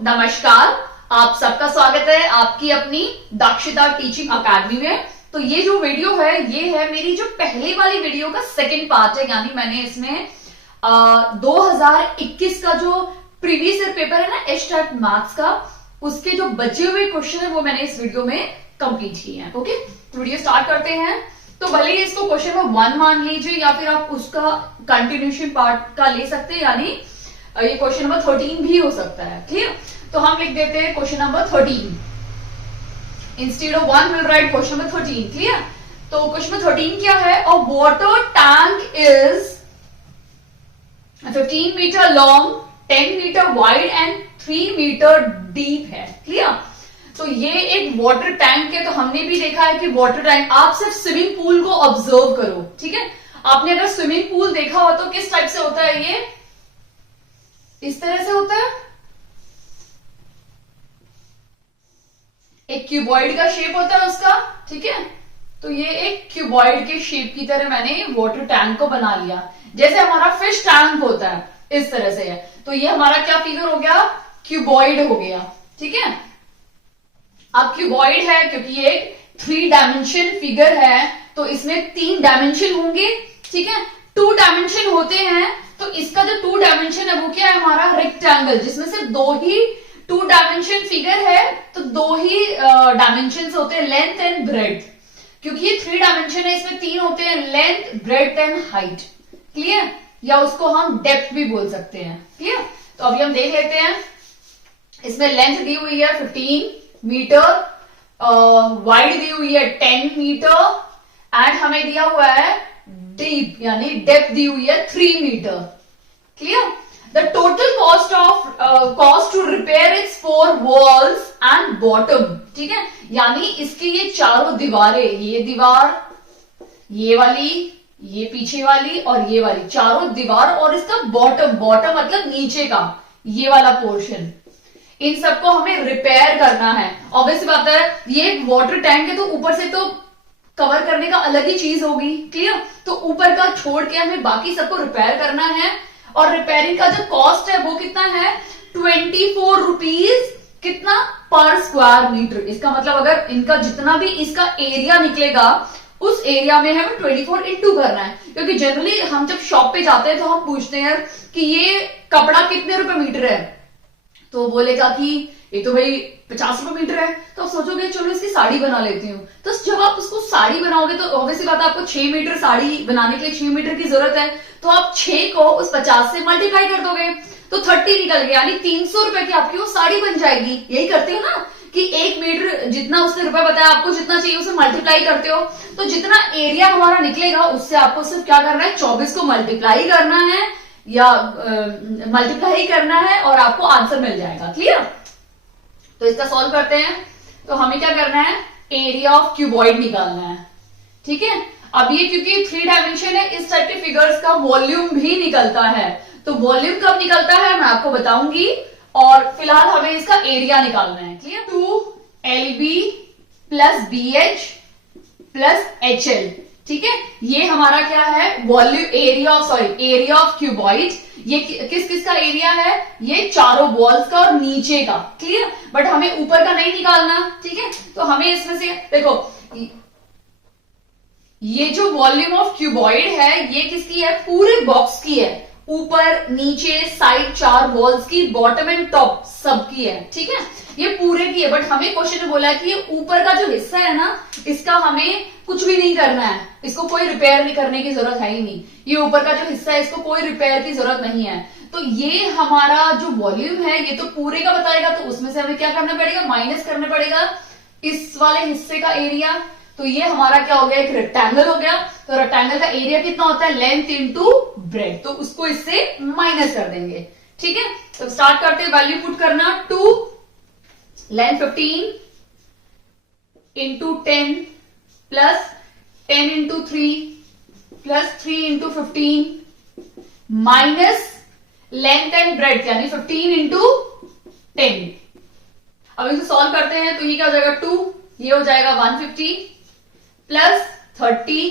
नमस्कार। आप सबका स्वागत है आपकी अपनी दक्षता टीचिंग अकेडमी में। तो ये जो वीडियो है ये है मेरी जो पहले वाली वीडियो का सेकंड पार्ट है, यानी मैंने इसमें 2021 का जो प्रीवियस ईयर पेपर है ना एचटेट मैथ्स का, उसके जो बचे हुए क्वेश्चन है वो मैंने इस वीडियो में कंप्लीट किए हैं। ओके, तो वीडियो स्टार्ट करते हैं। तो भले ही इसको क्वेश्चन नंबर 1 मान लीजिए या फिर आप उसका कंटिन्यूशन पार्ट का ले सकते हैं, यानी ये क्वेश्चन नंबर 13 भी हो सकता है। क्लियर? तो हम लिख देते हैं question number 13 instead of 1 will write question number 13। Clear? तो क्वेश्चन नंबर 13 क्या है? A water tank is 15 metre long, 10 metre wide and 3 metre deep है। क्लियर? तो ये एक वाटर टैंक है। तो हमने भी देखा है कि वाटर टैंक, आप सिर्फ स्विमिंग पूल को ऑब्जर्व करो। ठीक है, आपने अगर स्विमिंग पूल देखा हो तो किस टाइप से होता है? ये इस तरह से होता है, एक क्यूबॉइड का शेप होता है उसका। ठीक है, तो ये एक क्यूबॉइड के शेप की तरह मैंने वाटर टैंक को बना लिया, जैसे हमारा फिश टैंक होता है इस तरह से है। तो ये हमारा क्या फिगर हो गया? क्यूबॉइड हो गया। ठीक है, अब क्यूबॉइड है क्योंकि ये एक 3 डायमेंशन फिगर है, तो इसमें 3 डायमेंशन होंगे। ठीक है, 2 डायमेंशन होते हैं, तो इसका जो 2 डायमेंशन है वो क्या है? हमारा रेक्टेंगल, जिसमें सिर्फ 2 ही 2 डायमेंशन फिगर है, तो 2 ही डायमेंशन होते हैं, लेंथ एंड ब्रेड्थ। क्योंकि ये 3 डायमेंशन है, इसमें 3 होते हैं, length, breadth and height. Clear? या उसको हम डेप्थ भी बोल सकते हैं। क्लियर? तो अभी हम देख लेते हैं। इसमें लेंथ दी हुई है 15 मीटर, वाइड दी हुई है 10 मीटर एंड हमें दिया हुआ है डीप यानी डेप्थ दी हुई है 3 metre. Clear? The total cost to repair its 4 walls and bottom. ठीक है, यानी इसकी ये चारों दीवारें, ये दीवार, ये वाली, ये पीछे वाली और ये वाली, चारों दीवार और इसका बॉटम, बॉटम मतलब नीचे का ये वाला पोर्शन, इन सबको हमें रिपेयर करना है। ऑब्वियस बात है, ये एक वाटर टैंक है तो ऊपर से तो कवर करने का अलग ही चीज होगी। क्लियर? तो ऊपर का छोड़ के हमें बाकी सबको रिपेयर करना है। और रिपेयरिंग का जो कॉस्ट है वो कितना है? 24 रुपीज कितना पर स्क्वायर मीटर। इसका मतलब अगर इनका जितना भी इसका एरिया निकलेगा उस एरिया में हमें 24 इंटू करना है। क्योंकि जनरली हम जब शॉप पे जाते हैं तो हम पूछते हैं कि ये कपड़ा कितने रुपए मीटर है, तो बोलेगा कि ये तो भाई 50 रुपए मीटर है। तो आप सोचोगे चलो इसकी साड़ी बना लेती हूँ। तो जब आप उसको साड़ी बनाओगे तो ऑब्वियसली बात है, आपको 6 मीटर साड़ी बनाने के लिए 6 मीटर की जरूरत है, तो आप 6 को उस 50 से मल्टीप्लाई कर दोगे तो 30 निकल गया, यानी 300 रुपए की आपकी वो साड़ी बन जाएगी। यही करते हो ना कि 1 मीटर जितना उसने रुपए बताया, आपको जितना चाहिए उसे मल्टीप्लाई करते हो, तो जितना एरिया हमारा निकलेगा उससे आपको सिर्फ क्या करना है? 24 को मल्टीप्लाई करना है या मल्टीप्लाई करना है और आपको आंसर मिल जाएगा। क्लियर? तो इसका सॉल्व करते हैं। तो हमें क्या करना है? एरिया ऑफ क्यूबॉइड निकालना है। ठीक है, अब ये क्योंकि 3 डायमेंशन है, इस टाइप के फिगर्स का वॉल्यूम भी निकलता है। तो वॉल्यूम कब निकलता है मैं आपको बताऊंगी, और फिलहाल हमें इसका एरिया निकालना है। Clear? 2LB plus BH plus HL। ठीक है, ये हमारा क्या है? Volume, area of cuboid. ये किस किस का एरिया है? ये चारों वॉल्स का और नीचे का। क्लियर? बट हमें ऊपर का नहीं निकालना। ठीक है, तो हमें इसमें से देखो, ये जो वॉल्यूम ऑफ क्यूबॉइड है ये किसकी है? पूरे बॉक्स की है, ऊपर नीचे साइड 4 वॉल्स की, बॉटम एंड टॉप सबकी है। ठीक है, ये पूरे की है। बट हमें क्वेश्चन में बोला है कि ये ऊपर का जो हिस्सा है ना, इसका हमें कुछ भी नहीं करना है, इसको कोई रिपेयर नहीं करने की जरूरत है ही नहीं। ये ऊपर का जो हिस्सा है इसको कोई रिपेयर की जरूरत नहीं है। तो ये हमारा जो वॉल्यूम है ये तो पूरे का बताएगा, तो उसमें से हमें क्या करना पड़ेगा? माइनस करना पड़ेगा इस वाले हिस्से का एरिया। तो ये हमारा क्या हो गया? एक रेक्टेंगल हो गया। तो रेक्टेंगल का एरिया कितना होता है? लेंथ इंटू ब्रेड, तो उसको इससे माइनस कर देंगे। ठीक है, तो स्टार्ट करते हैं। वैल्यू पुट करना, 2 length 15 into 10 plus 10 into 3 plus 3 into 15 minus length and bread यानी 15 इंटू 10। अब इसे सॉल्व करते हैं तो ये क्या हो जाएगा? 2, ये हो जाएगा 150 प्लस 30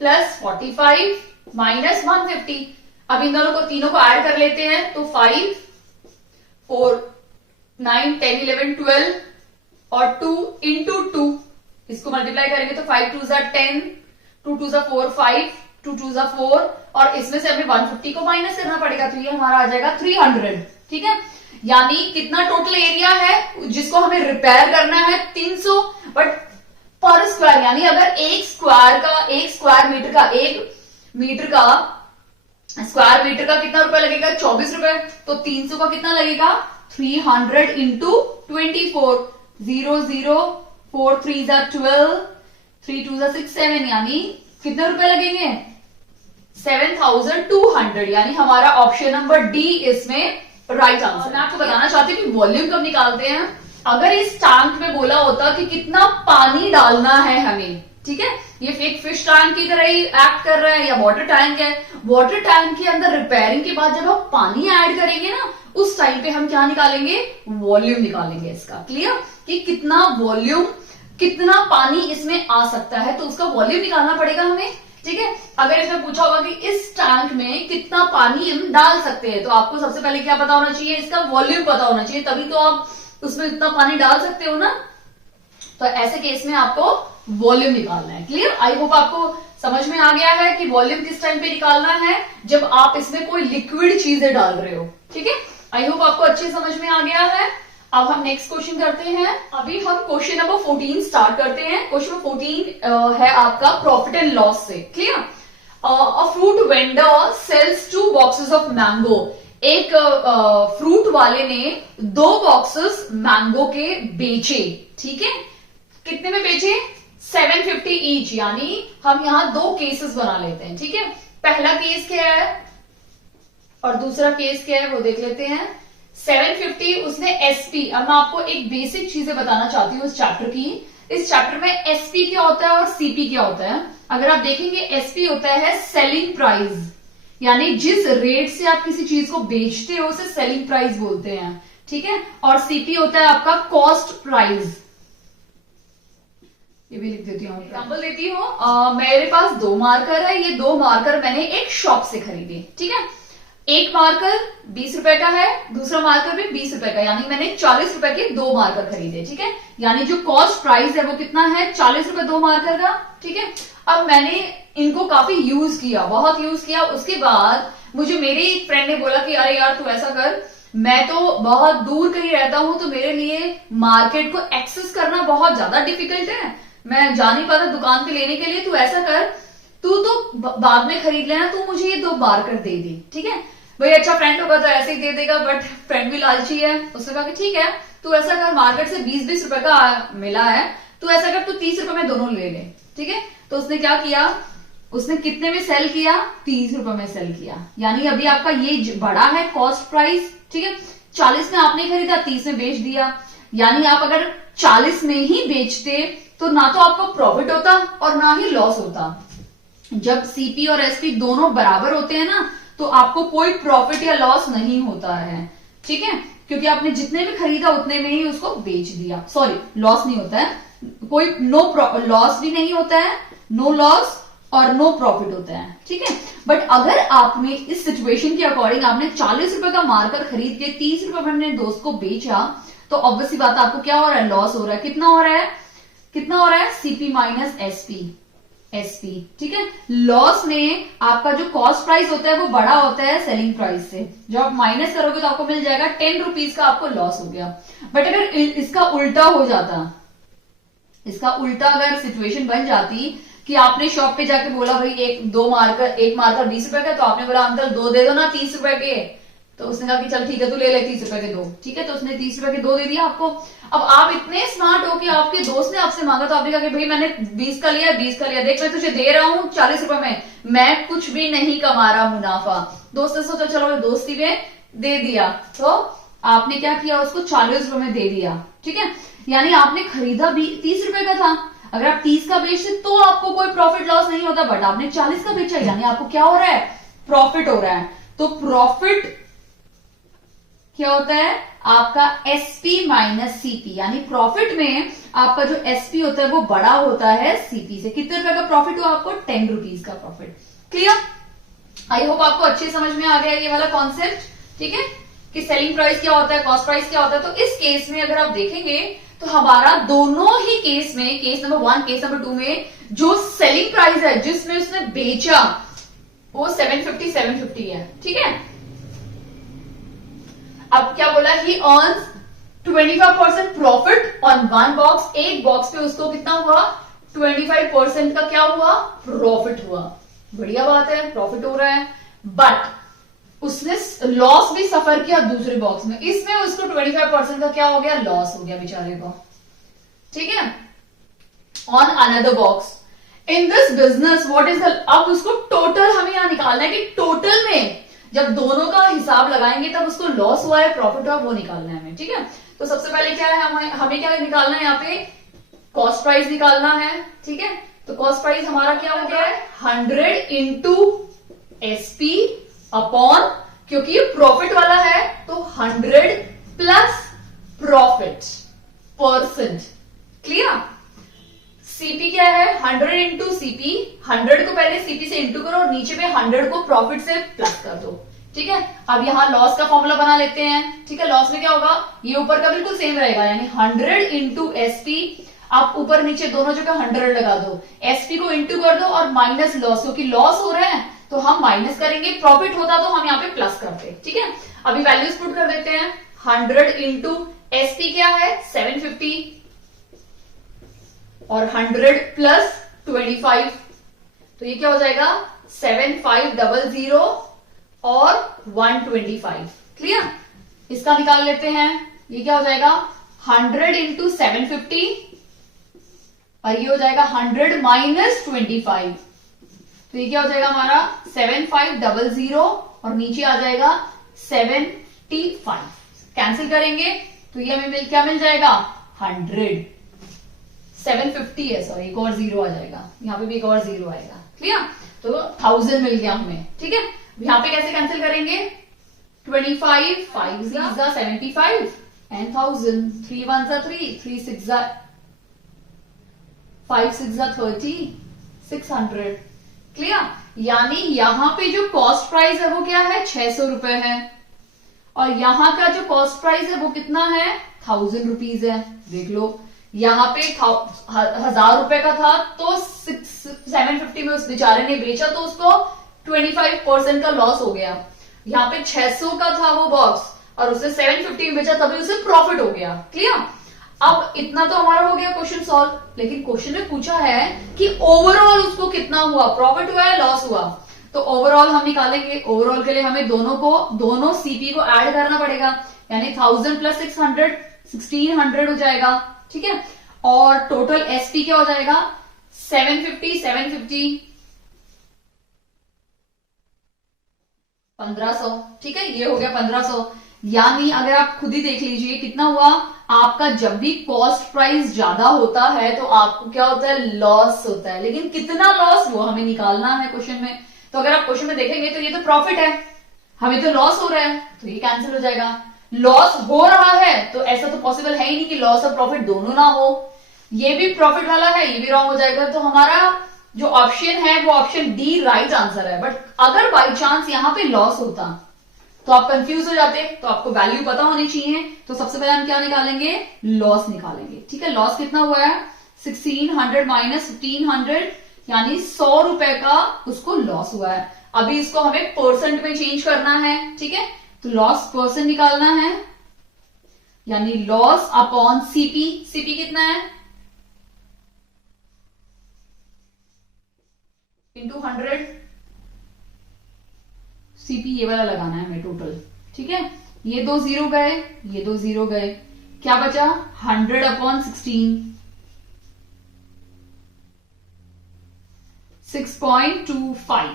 प्लस 45 माइनस 150। अब इन दोनों को, तीनों को ऐड कर लेते हैं तो 5 4 9, 10, 11, 12 और 2 इंटू 2, इसको मल्टीप्लाई करेंगे तो 5 2 जा 10, 2 2 जा 4, 5, 2 2 जा 4 और इसमें से हमें 150 को माइनस करना पड़ेगा, तो ये हमारा आ जाएगा 300। ठीक है, यानी कितना टोटल एरिया है जिसको हमें रिपेयर करना है 300, बट पर स्क्वायर, यानी अगर एक स्क्वायर मीटर का स्क्वायर मीटर का कितना रुपए लगेगा, 24 रुपए, तो 300 का कितना लगेगा 300 इंटू 24, 0 0 4 3 जा 12, 3 2 जा 6 7, यानी कितने रुपए लगेंगे 7200, यानी हमारा ऑप्शन नंबर डी इसमें राइट आंसर। मैं आपको बताना चाहती हूँ कि वॉल्यूम कब निकालते हैं। अगर इस टैंक में बोला होता कि कितना पानी डालना है हमें, ठीक है, ये एक फिश टैंक की तरह ही एक्ट कर रहा है या वाटर टैंक है। वाटर टैंक के अंदर रिपेयरिंग के बाद जब हम पानी ऐड करेंगे ना, उस टाइम पे हम क्या निकालेंगे, वॉल्यूम निकालेंगे इसका। क्लियर, कि कितना वॉल्यूम, कितना पानी इसमें आ सकता है, तो उसका वॉल्यूम निकालना पड़ेगा हमें। ठीक है, अगर इसमें पूछा होगा कि इस टैंक में कितना पानी हम डाल सकते हैं, तो आपको सबसे पहले क्या पता होना चाहिए, इसका वॉल्यूम पता होना चाहिए, तभी तो आप उसमें इतना पानी डाल सकते हो ना। तो ऐसे केस में आपको वॉल्यूम निकालना है। क्लियर, आई होप आपको समझ में आ गया है कि वॉल्यूम किस टाइम पे निकालना है, जब आप इसमें कोई लिक्विड चीजें डाल रहे हो। ठीक है, आई होप आपको अच्छे समझ में आ गया है। अब हम नेक्स्ट क्वेश्चन करते हैं। अभी हम क्वेश्चन नंबर 14 स्टार्ट करते हैं। क्वेश्चन नंबर 14 है आपका प्रॉफिट एंड लॉस से। Clear, a fruit vendor sells 2 boxes of mango. एक फ्रूट वाले ने 2 बॉक्सेस मैंगो के बेचे। ठीक है, कितने में बेचे, 750 ईच, यानी हम यहां 2 केसेस बना लेते हैं। ठीक है, पहला केस क्या है और दूसरा केस क्या है वो देख लेते हैं। 750 उसने एसपी। अब मैं आपको एक बेसिक चीजें बताना चाहती हूँ इस चैप्टर की। इस चैप्टर में एसपी क्या होता है और सीपी क्या होता है। अगर आप देखेंगे, एसपी होता है सेलिंग प्राइस, यानी जिस रेट से आप किसी चीज को बेचते हो उसे सेलिंग प्राइस बोलते हैं। ठीक है, और सीपी होता है आपका कॉस्ट प्राइस। ये भी लिख देती हूँ, एग्जाम्पल देती हूँ। मेरे पास 2 मार्कर है। ये 2 मार्कर मैंने एक शॉप से खरीदे। ठीक है, एक मार्कर 20 रुपए का है, दूसरा मार्कर भी 20 रुपए का, यानी मैंने 40 रुपए के 2 मार्कर खरीदे। ठीक है, यानी जो कॉस्ट प्राइस है वो कितना है, 40 रुपए 2 मार्कर का। ठीक है, अब मैंने इनको काफी यूज किया, बहुत यूज किया। उसके बाद मुझे मेरे एक फ्रेंड ने बोला कि अरे यार तू ऐसा कर, मैं तो बहुत दूर कहीं रहता हूं, तो मेरे लिए मार्केट को एक्सेस करना बहुत ज्यादा डिफिकल्ट है, मैं जा नहीं पाता दुकान पे लेने के लिए। तू ऐसा कर, तू तो बाद में खरीद लेना, तू मुझे ये 2 मार्कर दे दे। ठीक है, भाई अच्छा फ्रेंड होगा तो ऐसे ही दे देगा, बट फ्रेंड भी लालची है। उसने कहा कि ठीक है, तू ऐसा कर, मार्केट से 20-20 रुपए का मिला है, तू ऐसा कर, तू 30 रुपए में दोनों ले ले। ठीक है, तो उसने क्या किया, उसने कितने में सेल किया, 30 रुपए में सेल किया। यानी अभी आपका ये बड़ा है कॉस्ट प्राइस। ठीक है, 40 में आपने खरीदा, 30 में बेच दिया। यानी आप अगर 40 में ही बेचते तो ना तो आपको प्रॉफिट होता और ना ही लॉस होता। जब सीपी और एसपी दोनों बराबर होते हैं ना, तो आपको कोई प्रॉफिट या लॉस नहीं होता है। ठीक है, क्योंकि आपने जितने में खरीदा उतने में ही उसको बेच दिया। सॉरी, लॉस नहीं होता है, कोई लॉस भी नहीं होता है, नो लॉस और नो प्रॉफिट होता है। ठीक है, बट अगर आपने इस सिचुएशन के अकॉर्डिंग आपने 40 रुपए का मार्कर खरीद के 30 रुपए में अपने दोस्त को बेचा, तो ऑब्वियसली बात आपको क्या हो रहा है, लॉस हो रहा है। कितना हो रहा है, कितना हो रहा है, सीपी माइनस एसपी। ठीक है, लॉस में आपका जो कॉस्ट प्राइस होता है वो बड़ा होता है सेलिंग प्राइस से। जब आप माइनस करोगे तो आपको मिल जाएगा 10 रुपीज का, आपको लॉस हो गया। बट अगर इसका उल्टा हो जाता, इसका उल्टा अगर सिचुएशन बन जाती कि आपने शॉप पे जाके बोला भाई एक मार्कर 20 रुपए का, तो आपने बोला अंकल 2 दे दो ना 30 रुपए के, तो उसने कहा कि चल ठीक है तू ले ले 30 रुपए के 2। ठीक है, तो उसने 30 रुपए के 2 दे दिया आपको। अब आप इतने स्मार्ट हो कि आपके दोस्त ने आपसे मांगा, तो आपने कहा कि भाई मैंने 20 का लिया, देख मैं तुझे दे रहा हूं 40 रुपए में, मैं कुछ भी नहीं कमा रहा मुनाफा। दोस्त ने सोचा चलो दोस्ती में दे दिया, तो आपने क्या किया, उसको 40 रुपए में दे दिया। ठीक है, यानी आपने खरीदा भी 30 रुपए का था। अगर आप 30 का बेचते तो आपको कोई प्रॉफिट लॉस नहीं होता, बट आपने 40 का बेचा, यानी आपको क्या हो रहा है, प्रॉफिट हो रहा है। तो प्रॉफिट क्या होता है, आपका एसपी माइनस सीपी, यानी प्रॉफिट में आपका जो एसपी होता है वो बड़ा होता है सीपी से। कितने रुपए का प्रॉफिट हुआ आपको, 10 रुपीज का प्रॉफिट। क्लियर, आई होप आपको अच्छे समझ में आ गया ये वाला कॉन्सेप्ट। ठीक है, कि सेलिंग प्राइस क्या होता है, कॉस्ट प्राइस क्या होता है। तो इस केस में अगर आप देखेंगे तो हमारा दोनों ही केस में, केस नंबर 1 केस नंबर 2 में जो सेलिंग प्राइस है जिसमें उसने बेचा वो 750 है, ठीक है। अब क्या बोला, ही earns 25% profit on one box, एक बॉक्स पे उसको कितना हुआ, 25% का क्या हुआ, प्रॉफिट हुआ। बढ़िया बात है, प्रॉफिट हो रहा है, बट उसने लॉस भी सफर किया दूसरे बॉक्स में, इसमें उसको 25% का क्या हो गया, लॉस हो गया बेचारे को, ठीक है। On another box in this business what is the, अब उसको टोटल हमें यहां निकालना है कि टोटल में जब दोनों का हिसाब लगाएंगे तब उसको लॉस हुआ है प्रॉफिट हुआ वो निकालना है हमें, ठीक है। तो सबसे पहले क्या है, हमें क्या निकालना है, यहाँ पे कॉस्ट प्राइस निकालना है, ठीक है। तो कॉस्ट प्राइस हमारा क्या हो गया है, 100 इंटू एसपी अपॉन, क्योंकि ये प्रॉफिट वाला है तो 100 plus profit percent, clear. CP क्या है, 100 इंटू सीपी, 100 को पहले सीपी से इंटू करो और नीचे पे 100 को प्रॉफिट से प्लस कर दो, ठीक है। अब यहां लॉस का फॉर्मूला बना लेते हैं, ठीक है। लॉस में क्या होगा, ये ऊपर का बिल्कुल सेम रहेगा, यानी 100 इंटू एसपी, आप ऊपर नीचे दोनों जगह 100 लगा दो, एसपी को इंटू कर दो और माइनस लॉस, क्योंकि लॉस हो रहा है तो हम माइनस करेंगे, प्रॉफिट होता तो हम यहाँ पे प्लस करते, ठीक है। अभी वैल्यूज पुट कर देते हैं, 100 इंटू एसपी क्या है 750 और 100 प्लस 25, तो ये क्या हो जाएगा 7500 और 125, क्लियर। इसका निकाल लेते हैं, ये क्या हो जाएगा 100 इंटू 750 और ये हो जाएगा 100 माइनस 25, तो ये क्या हो जाएगा हमारा 7500 और नीचे आ जाएगा 75, कैंसिल करेंगे तो ये हमें क्या मिल जाएगा 100, 750 है, सॉरी एक और जीरो आ जाएगा, यहाँ पे भी एक और जीरो आएगा, क्लियर। तो 1000 मिल गया हमें, ठीक है। यहाँ पे कैसे कैंसिल करेंगे, 25, 5 is 75 and 1000, 3 1s are 3, 3 6 are 5 6 are 30, 600, clear. यानी यहां पे जो कॉस्ट प्राइस है वो क्या है 600 रुपए है और यहां का जो कॉस्ट प्राइस है वो कितना है 1000 रुपीज है। देख लो यहां पे 1000 रुपए का था तो 750 में उस बेचारे ने बेचा तो उसको 25% का लॉस हो गया। यहाँ पे 600 का था वो बॉक्स और उसने 750 में बेचा तभी उसे प्रॉफिट हो गया, क्लियर। अब इतना तो हमारा हो गया क्वेश्चन सॉल्व, लेकिन क्वेश्चन में पूछा है कि ओवरऑल उसको कितना हुआ, प्रॉफिट हुआ है लॉस हुआ। तो ओवरऑल हम निकालेंगे, ओवरऑल के लिए हमें दोनों सीपी को ऐड करना पड़ेगा, यानी 1000 प्लस 600 1600 हो जाएगा, ठीक है। और टोटल एसपी क्या हो जाएगा 750 1500, ठीक है। ये हो गया 1500। यानी अगर आप खुद ही देख लीजिए कितना हुआ आपका, जब भी कॉस्ट प्राइस ज्यादा होता है तो आपको क्या होता है लॉस होता है, लेकिन कितना लॉस वो हमें निकालना है क्वेश्चन में। तो अगर आप क्वेश्चन में देखेंगे तो ये तो प्रॉफिट है, हमें तो लॉस हो रहा है तो ये कैंसिल हो जाएगा। लॉस हो रहा है तो ऐसा तो पॉसिबल है ही नहीं कि लॉस और प्रॉफिट दोनों ना हो, ये भी प्रॉफिट वाला है ये भी रॉन्ग हो जाएगा। तो हमारा जो ऑप्शन है वो ऑप्शन डी राइट आंसर है। बट अगर बाई चांस यहां पे लॉस होता तो आप कंफ्यूज हो जाते, तो आपको वैल्यू पता होनी चाहिए। तो सबसे पहले हम क्या निकालेंगे, लॉस निकालेंगे, ठीक है। लॉस कितना हुआ है 1600 माइनस 1500, यानी 100 रुपए का उसको लॉस हुआ है। अभी इसको हमें परसेंट में चेंज करना है, ठीक है। तो लॉस परसेंट निकालना है, यानी लॉस अपॉन सीपी, सीपी कितना है इंटू 100, सीपी ये वाला लगाना है हमें टोटल, ठीक है। ये 2 जीरो गए, ये 2 जीरो गए, क्या बचा 100 अपॉन 16, 6.25,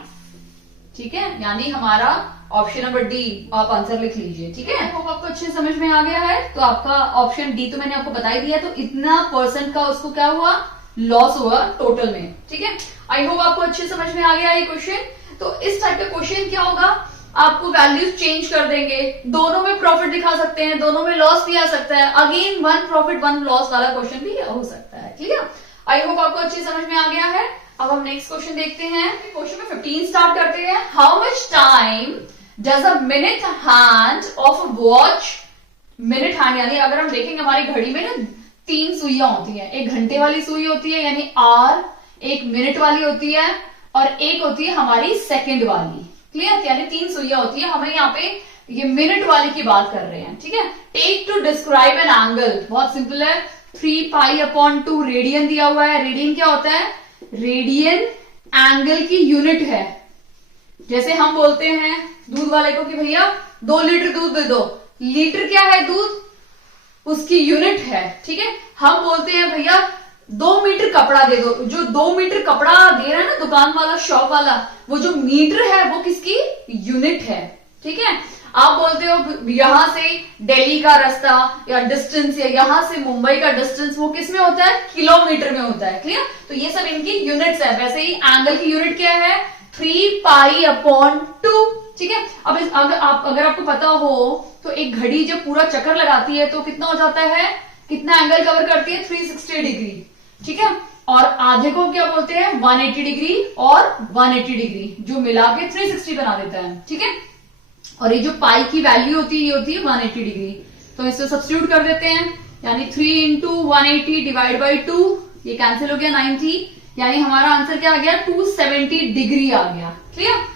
ठीक है। यानी हमारा ऑप्शन नंबर डी, आप आंसर लिख लीजिए, ठीक है। तो आपको अच्छे समझ में आ गया है, तो आपका ऑप्शन डी तो मैंने आपको बता ही दिया। तो इतना परसेंट का उसको क्या हुआ लॉस हुआ टोटल में, ठीक है। आई होप आपको अच्छे समझ में आ गया ये क्वेश्चन। तो इस टाइप का क्वेश्चन क्या होगा, आपको वैल्यूज चेंज कर देंगे, दोनों में प्रॉफिट दिखा सकते हैं, दोनों में लॉस भी आ सकता है, अगेन 1 प्रॉफिट 1 लॉस वाला क्वेश्चन भी हो सकता है, क्लियर। आई होप आपको अच्छी समझ में आ गया है। अब हम नेक्स्ट क्वेश्चन देखते हैं। क्वेश्चन में 15 स्टार्ट करते हैं। How much time does a minute hand of a watch, minute hand यानी अगर हम देखेंगे हमारी घड़ी में ना 3 सुइयां होती हैं, एक घंटे वाली सुई होती है यानी आर, एक मिनट वाली होती है और एक होती है हमारी सेकंड वाली। क्लियर? यानी 3 सुइयां होती है। हमें यहाँ पे ये मिनट वाली की बात कर रहे हैं। ठीक है, take to describe an angle, बहुत सिंपल है, 3π/2 रेडियन दिया हुआ है। रेडियन क्या होता है? रेडियन एंगल की यूनिट है। जैसे हम बोलते हैं दूध वाले को कि भैया 2 लीटर दूध दे दो, लीटर क्या है? दूध, उसकी यूनिट है। ठीक है, हम बोलते हैं भैया 2 मीटर कपड़ा दे दो, जो 2 मीटर कपड़ा दे रहा है ना दुकान वाला, शॉप वाला, वो जो मीटर है वो किसकी यूनिट है। ठीक है, आप बोलते हो यहां से दिल्ली का रास्ता या डिस्टेंस या यहां से मुंबई का डिस्टेंस, वो किस में होता है? किलोमीटर में होता है। क्लियर? तो ये सब इनकी यूनिट्स है। वैसे ही एंगल की यूनिट क्या है? 3π/2। ठीक है, अब अगर आपको पता हो तो एक घड़ी जब पूरा चक्कर लगाती है तो कितना हो जाता है? कितना एंगल कवर करती है? 360 डिग्री। ठीक है, और आधे को क्या बोलते हैं? 180 डिग्री और 180 डिग्री, जो मिला के 360 बना देता है। ठीक है, और ये जो पाई की वैल्यू होती है ये होती है 180 डिग्री। तो इससे सब्स्टिट्यूट कर देते हैं, यानी 3 × 180 डिवाइड बाई 2, ये कैंसिल हो गया 90, यानी हमारा आंसर क्या आ गया? 270 डिग्री आ गया। क्लियर?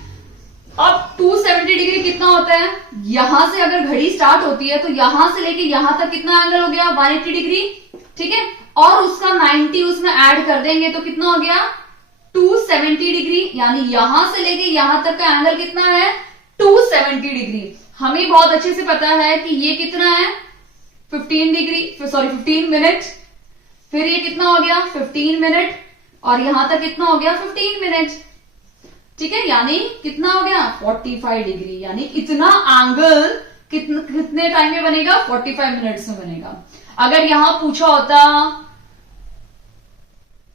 अब 270 डिग्री कितना होता है? यहां से अगर घड़ी स्टार्ट होती है तो यहां से लेके यहां तक कितना एंगल हो गया? 180 डिग्री। ठीक है, और उसका 90 उसमें ऐड कर देंगे तो कितना हो गया? 270 डिग्री, यानी यहां से लेके यहां तक का एंगल कितना है? 270 डिग्री। हमें बहुत अच्छे से पता है कि ये कितना है? 15 मिनट। फिर ये कितना हो गया? 15 मिनट, और यहां तक कितना हो गया? 15 मिनट। ठीक है, यानी कितना हो गया? 45 डिग्री। यानी इतना एंगल कितने टाइम में बनेगा? 45 मिनट्स में बनेगा। अगर यहां पूछा होता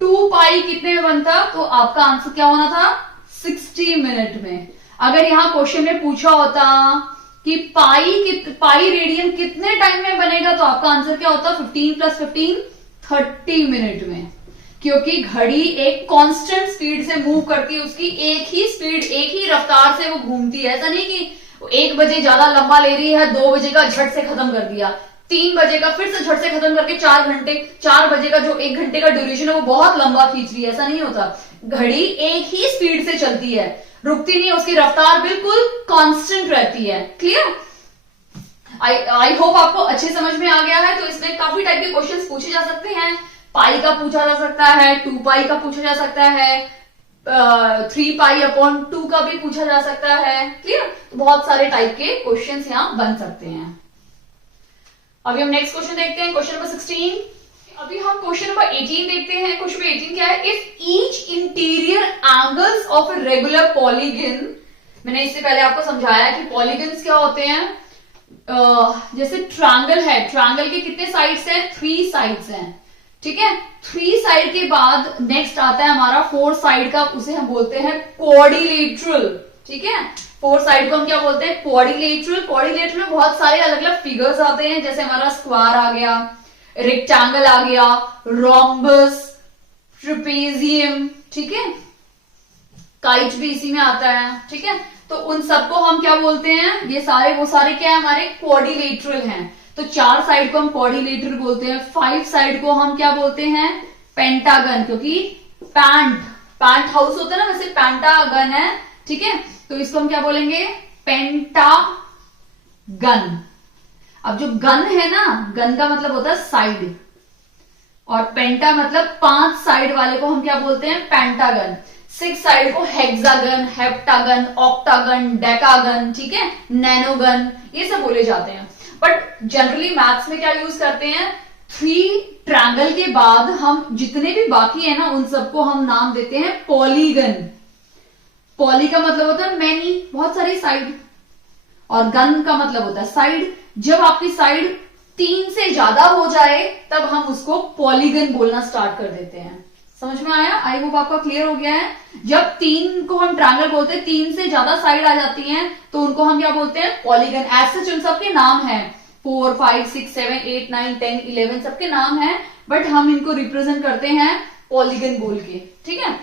2π कितने में बनता, तो आपका आंसर क्या होना था? 60 मिनट में। अगर यहां क्वेश्चन में पूछा होता कि पाई रेडियन कितने टाइम में बनेगा, तो आपका आंसर क्या होता? 15 + 15 30 मिनट में। क्योंकि घड़ी एक कांस्टेंट स्पीड से मूव करती है, उसकी एक ही स्पीड, एक ही रफ्तार से वो घूमती है। ऐसा नहीं कि 1 बजे ज्यादा लंबा ले रही है, 2 बजे का झट से खत्म कर दिया, 3 बजे का फिर से झट से खत्म करके 4 घंटे, 4 बजे का जो 1 घंटे का ड्यूरेशन है वो बहुत लंबा खींच रही है। ऐसा नहीं होता, घड़ी एक ही स्पीड से चलती है, रुकती नहीं, उसकी रफ्तार बिल्कुल कांस्टेंट रहती है। क्लियर? आई होप आपको अच्छे समझ में आ गया है। तो इसमें काफी टाइप के क्वेश्चंस पूछे जा सकते हैं। पाई का पूछा जा सकता है, 2π का पूछा जा सकता है, 3π/2 का भी पूछा जा सकता है। क्लियर? तो बहुत सारे टाइप के क्वेश्चंस यहां बन सकते हैं। अभी हम नेक्स्ट क्वेश्चन देखते हैं, क्वेश्चन नंबर 16। अभी हम क्वेश्चन नंबर 18 देखते हैं। क्वेश्चन नंबर 18 क्या है? If each interior angles of a regular polygon, मैंने इससे पहले आपको समझाया कि पॉलीगन्स क्या होते हैं। जैसे ट्रायंगल है, ट्रायंगल के कितने साइड्स हैं? 3 साइड्स हैं। ठीक है, 3 साइड के बाद नेक्स्ट आता है हमारा 4 साइड का, उसे हम बोलते हैं क्वाड्रिलेटरल। ठीक है, 4 साइड को हम क्या बोलते हैं? क्वाड्रिलेटरल। क्वाड्रिलेटरल में बहुत सारे अलग अलग फिगर्स आते हैं, जैसे हमारा स्क्वायर आ गया, रेक्टेंगल आ गया, रोम्बस, ट्रेपेजियम। ठीक है, काइट भी इसी में आता है। ठीक है, तो उन सबको हम क्या बोलते हैं? ये सारे वो सारे क्या है? हमारे क्वाड्रिलेटरल हैं। तो 4 साइड को हम क्वाड्रिलेटरल बोलते हैं। 5 साइड को हम क्या बोलते हैं? पेंटागन, क्योंकि पैंट हाउस होता है ना, वैसे पेंटागन है। ठीक है, तो इसको हम क्या बोलेंगे? पेंटागन। अब जो गन है ना, गन का मतलब होता है साइड, और पेंटा मतलब 5 साइड वाले को हम क्या बोलते हैं? पेंटागन। 6 साइड को हेक्सागन, हेप्टागन, ऑक्टागन, डेकागन, ठीक है, नैनोगन, ये सब बोले जाते हैं। बट जनरली मैथ्स में क्या यूज करते हैं? 3 ट्रायंगल के बाद हम जितने भी बाकी है ना, उन सबको हम नाम देते हैं पॉलीगन। पॉली का मतलब होता है मैनी, बहुत सारी साइड, और गन का मतलब होता है साइड। जब आपकी साइड 3 से ज्यादा हो जाए तब हम उसको पॉलीगन बोलना स्टार्ट कर देते हैं। समझ में आया? आई होप आपका क्लियर हो गया है। जब 3 को हम ट्रायंगल बोलते हैं, 3 से ज्यादा साइड आ जाती हैं, तो उनको हम क्या बोलते हैं? पॉलीगन। ऐसे सच उन सबके नाम है, 4, 5, 6, 7, 8, 9, 10, 11 सबके नाम है, बट हम इनको रिप्रेजेंट करते हैं पॉलीगन बोल के। ठीक है,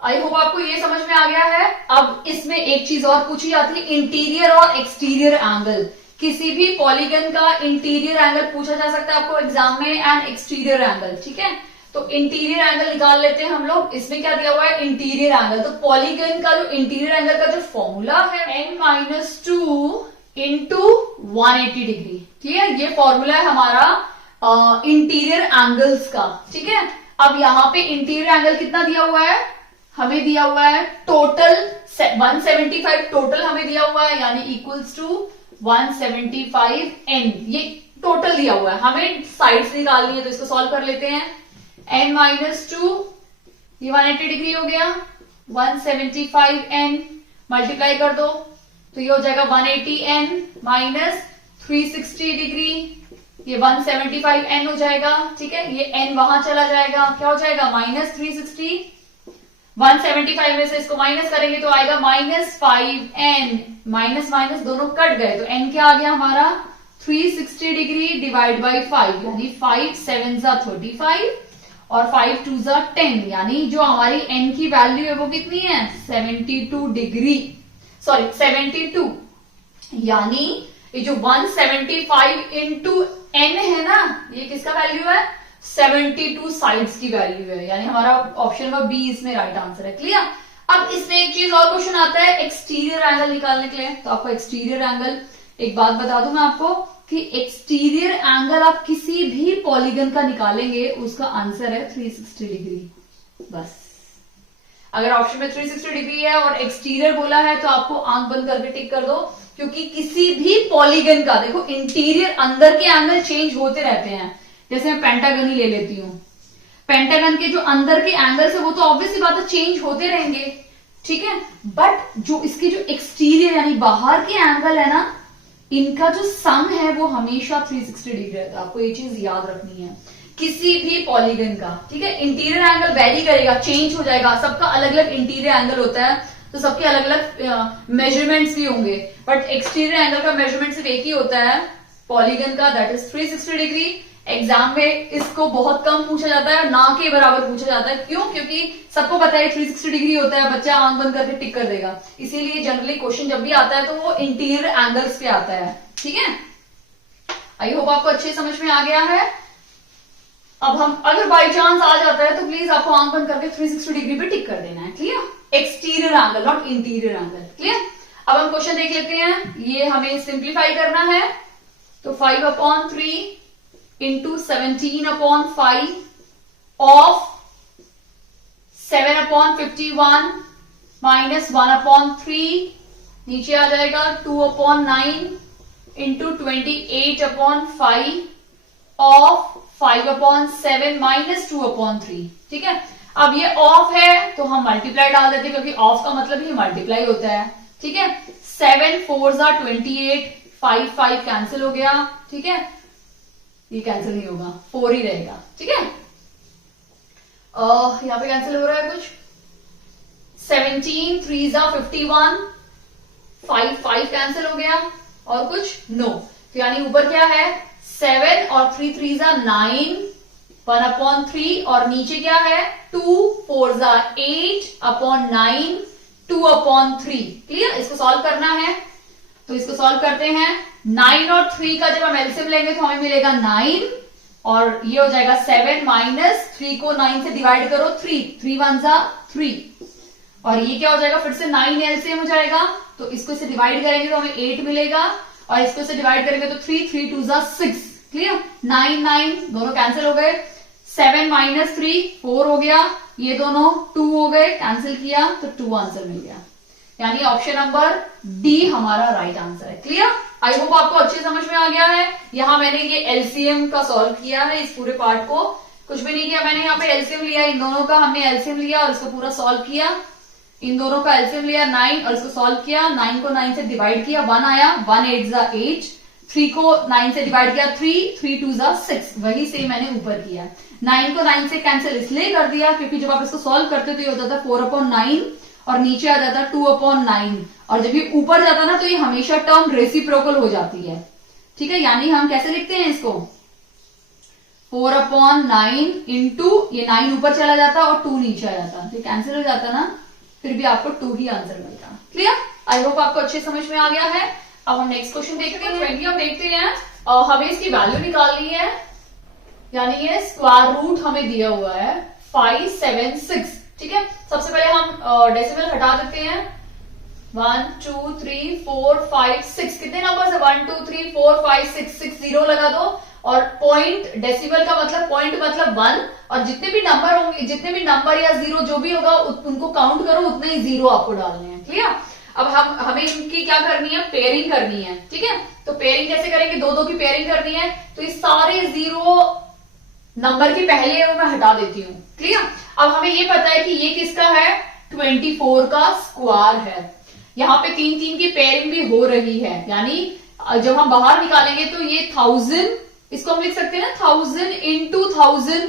आई होप आपको ये समझ में आ गया है। अब इसमें एक चीज और पूछी जाती है, इंटीरियर और एक्सटीरियर एंगल। किसी भी पॉलीगन का इंटीरियर एंगल पूछा जा सकता है आपको एग्जाम में एंड एक्सटीरियर एंगल, ठीक है। तो इंटीरियर एंगल निकाल लेते हैं हम लोग। इसमें क्या दिया हुआ है, इंटीरियर एंगल। तो पॉलीगन का जो इंटीरियर एंगल का जो फॉर्मूला है n-2 इंटू 180 डिग्री, ठीक है। ये फॉर्मूला है हमारा इंटीरियर एंगल्स का, ठीक है। अब यहाँ पे इंटीरियर एंगल कितना दिया हुआ है, हमें दिया हुआ है टोटल 175 टोटल हमें दिया हुआ है, यानी इक्वल्स टू 175 n। ये टोटल दिया हुआ है, हमें साइड्स निकालनी है तो इसको सॉल्व कर लेते हैं। n-2 ये 180 डिग्री हो गया, 175 n मल्टीप्लाई कर दो तो ये हो जाएगा 180 n माइनस 360 डिग्री, ये 175 n हो जाएगा, ठीक है। ये n वहां चला जाएगा, क्या हो जाएगा माइनस 360, 175 में से इसको माइनस करेंगे तो आएगा -5n, माइनस माइनस दोनों कट गए तो n क्या आ गया हमारा 360 डिग्री डिवाइड बाई 5, यानी 5 7 जा 35 और 5 2 जा 10, यानी जो हमारी n की वैल्यू है वो कितनी है 72 डिग्री, सॉरी 72, यानी ये जो 175 इंटू n है ना, ये किसका वैल्यू है 72 साइड्स की वैल्यू है, यानी हमारा ऑप्शन नंबर बी इसमें राइट आंसर है। क्लियर। अब इसमें एक चीज और क्वेश्चन आता है एक्सटीरियर एंगल निकालने के लिए। तो आपको एक्सटीरियर एंगल, एक बात बता दूं मैं आपको कि एक्सटीरियर एंगल आप किसी भी पॉलीगन का निकालेंगे उसका आंसर है 360 डिग्री। बस अगर ऑप्शन में 360 डिग्री है और एक्सटीरियर बोला है तो आपको आंख बंद करके टिक कर दो, क्योंकि किसी भी पॉलीगन का देखो इंटीरियर अंदर के एंगल चेंज होते रहते हैं। जैसे मैं पेंटागन ही ले लेती हूँ, पेंटागन के जो अंदर के एंगल्स है वो तो ऑब्वियसली बात है चेंज होते रहेंगे, ठीक है। बट जो इसके जो एक्सटीरियर यानी बाहर के एंगल है ना, इनका जो सम है वो हमेशा 360 डिग्री रहता है। आपको ये चीज याद रखनी है किसी भी पॉलीगन का, ठीक है। इंटीरियर एंगल वेरी करेगा, चेंज हो जाएगा, सबका अलग अलग इंटीरियर एंगल होता है तो सबके अलग अलग मेजरमेंट्स भी होंगे, बट एक्सटीरियर एंगल का मेजरमेंट सिर्फ एक ही होता है पॉलीगन का, दैट इज 360 डिग्री। एग्जाम में इसको बहुत कम पूछा जाता है, ना के बराबर पूछा जाता है। क्यों? क्योंकि सबको पता है 360 डिग्री होता है, बच्चा आंख बंद करके टिक कर देगा। इसीलिए जनरली क्वेश्चन जब भी आता है तो वो इंटीरियर एंगल्स पे आता है, ठीक है। आई होप आपको अच्छे समझ में आ गया है। अब हम अगर बाई चांस आ जाता है तो प्लीज आपको आंख बंद करके 360 डिग्री पे टिक कर देना है, clear. Exterior angle not interior angle, clear. अब हम क्वेश्चन देख लेते हैं, ये हमें सिंप्लीफाई करना है। तो 5/3 इंटू 17/5 ऑफ 7/51 माइनस 1/3 नीचे आ जाएगा 2/9 इंटू 28/5 ऑफ 5/7 माइनस 2/3, ठीक है। अब ये ऑफ है तो हम मल्टीप्लाई डाल देते हैं, क्योंकि ऑफ का मतलब ही मल्टीप्लाई होता है, ठीक है। 7 4 28, 5 5 कैंसिल हो गया, ठीक है। ये कैंसिल नहीं होगा, 4 ही रहेगा, ठीक है। यहां पे कैंसिल हो रहा है कुछ, 17 3 51, 5 5 कैंसिल हो गया और कुछ नो। तो यानी ऊपर क्या है 7 और 3 3 9, 1/3 और नीचे क्या है 2 4 8/9, 2/3। क्लियर। इसको सॉल्व करना है तो इसको सॉल्व करते हैं। 9 और 3 का जब हम एलसीएम लेंगे तो हमें मिलेगा 9 और ये हो जाएगा 7 माइनस 3 को 9 से डिवाइड करो 3 1 3 और ये क्या हो जाएगा फिर से 9 एलसीएम हो जाएगा। तो इसको इसे डिवाइड करेंगे तो हमें 8 मिलेगा और इसको इसे डिवाइड करेंगे तो 3 3 2 6। क्लियर। 9 9 दोनों कैंसिल हो गए, 7 माइनस 3 4 हो गया, ये दोनों 2 हो गए, कैंसिल किया तो 2 आंसर मिल गया। यानी ऑप्शन नंबर डी हमारा राइट आंसर है। क्लियर। आई होप आपको अच्छे समझ में आ गया है। यहां मैंने ये एलसीएम का सॉल्व किया है, इस पूरे पार्ट को कुछ भी नहीं किया मैंने, यहाँ पे एलसीएम लिया, इन दोनों का हमने एलसीएम लिया और इसको पूरा सॉल्व किया। इन दोनों का एलसीएम लिया 9 और इसको सॉल्व किया, 9 को 9 से डिवाइड किया 1 आया, 1 8 8, 3 को 9 से डिवाइड किया 3 3 2 6, वही सेम मैंने ऊपर किया। 9 को 9 से कैंसिल इसलिए कर दिया क्योंकि जब आप इसको सॉल्व करते तो ये होता था 4/9 और नीचे आ जाता 2/9 और जब ये ऊपर जाता ना तो ये हमेशा टर्म रेसिप्रोकल हो जाती है, ठीक है। यानी हम कैसे लिखते हैं इसको 4/9 इंटू ये 9 ऊपर चला जाता और 2 नीचे आ जाता, तो कैंसिल हो जाता ना, फिर भी आपको 2 ही आंसर मिलता। क्लियर? आई होप आपको अच्छे समझ में आ गया है। अब हम नेक्स्ट क्वेश्चन देखते हैं। 20 हम देखते हैं, हमें इसकी वैल्यू निकालनी है, यानी ये स्क्वायर रूट हमें दिया हुआ है 576। ठीक है, सबसे पहले हम डेसिमल हटा देते हैं। 1 2 3 4 5 6 कितने नंबर है? 1 2 3 4 5 6 जीरो लगा दो, और पॉइंट डेसिमल का मतलब पॉइंट मतलब 1, और जितने भी नंबर होंगे, जितने भी नंबर या जीरो जो भी होगा उनको काउंट करो, उतने ही जीरो आपको डालने हैं। क्लियर? अब हमें इनकी क्या करनी है? पेयरिंग करनी है। ठीक है, तो पेयरिंग कैसे करेंगे? 2 2 की पेयरिंग करनी है, तो ये सारे जीरो नंबर के पहले वो मैं हटा देती हूँ। क्लियर? अब हमें ये पता है कि ये किसका है? 24 का स्क्वायर है। यहाँ पे 3 3 की पेयरिंग भी हो रही है, यानी जब हम बाहर निकालेंगे तो ये 1000, इसको हम लिख सकते हैं ना 1000 इंटू 1000,